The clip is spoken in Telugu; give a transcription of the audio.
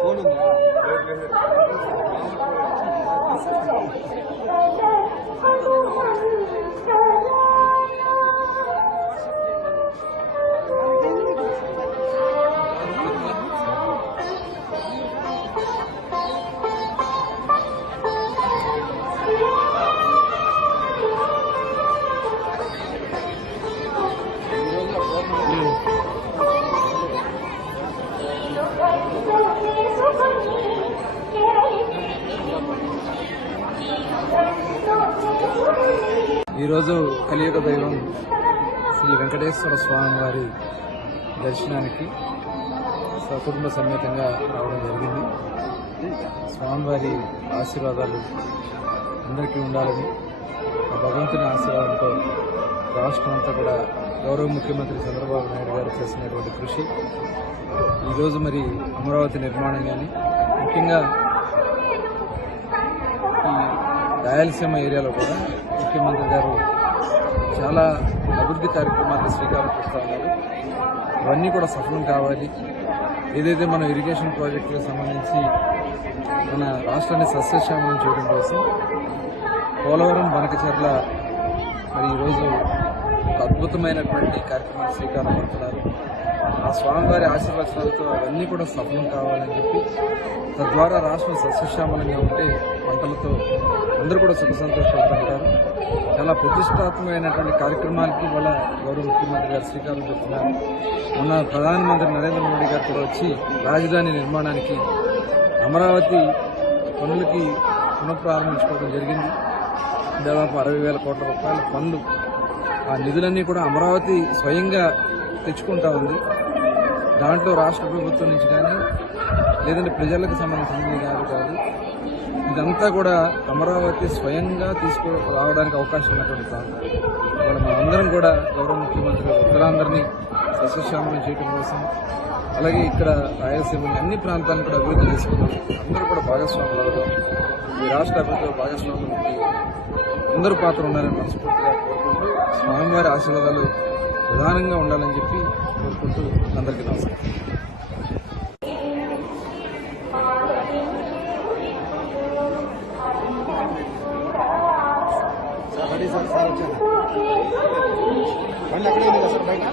ఫోన్ ఉందా ఈరోజు కలియుగ దైవం శ్రీ వెంకటేశ్వర స్వామి వారి దర్శనానికి సకుటుంబ సమేతంగా రావడం జరిగింది. స్వామివారి ఆశీర్వాదాలు అందరికీ ఉండాలని ఆ భగవంతుని ఆశీర్వాదంతో రాష్ట్రం అంతా కూడా గౌరవ ముఖ్యమంత్రి చంద్రబాబు నాయుడు గారు చేసినటువంటి కృషి. ఈరోజు మరి అమరావతి నిర్మాణం కానీ ముఖ్యంగా ఈ రాయలసీమ ఏరియాలో కూడా ముఖ్యమంత్రి గారు చాలా అభివృద్ధి కార్యక్రమాలకు శ్రీకారం చుడుతూ ఉన్నారు. ఇవన్నీ కూడా సఫలం కావాలి. ఏదైతే మనం ఇరిగేషన్ ప్రాజెక్టులకు సంబంధించి మన రాష్ట్రాన్ని సస్యశ్యామలం చేయడం కోసం పోలవరం బనకచర్ల మరి ఈరోజు ఒక అద్భుతమైనటువంటి కార్యక్రమాలు శ్రీకారం పడుతున్నారు ఆ స్వామివారి ఆశీర్వచనాలతో అవన్నీ కూడా సఫలం కావాలని చెప్పి తద్వారా రాష్ట్రం సస్యశ్యామలంగా ఉంటే పంటలతో అందరూ కూడా సుఖ సంతోషాలతో ఉంటారు. చాలా ప్రతిష్టాత్మకమైనటువంటి కార్యక్రమాలకి వల్ల గౌరవ ముఖ్యమంత్రి గారు శ్రీకారం చెప్తున్నారు మొన్న ప్రధానమంత్రి నరేంద్ర మోడీ గారు కూడా వచ్చి రాజధాని నిర్మాణానికి అమరావతి పనులకి పునఃప్రారంభించుకోవడం జరిగింది. దాదాపు అరవై వేల కోట్ల రూపాయల పనులు ఆ నిధులన్నీ కూడా అమరావతి స్వయంగా తెచ్చుకుంటా ఉంది. దాంట్లో రాష్ట్ర ప్రభుత్వం నుంచి కానీ లేదంటే ప్రజలకు సంబంధించింది కాదు కాదు. ఇదంతా కూడా అమరావతి స్వయంగా తీసుకు రావడానికి అవకాశం ఉన్నటువంటి ప్రాంతం. ఇవాళ మనందరం కూడా గౌరవ ముఖ్యమంత్రి ఉత్తరాంధ్రని సస్యశ్యామలం చేయడం కోసం అలాగే ఇక్కడ రాయలసీమని అన్ని ప్రాంతాలను కూడా అభివృద్ధి చేసుకున్నాం అందరూ కూడా భాగస్వాములు అవుతాం ఈ రాష్ట్ర అభివృద్ధిలో భాగస్వాములు అందరూ పాత్ర ఉన్నారని మనస్ఫూర్తిగా స్వామివారి ఆశీర్వాదాలు ప్రధానంగా ఉండాలని చెప్పి కోరుకుంటూ అందరికీ నమస్కారం. సార్ సార్ బండి అక్కడే కదా సార్ బయట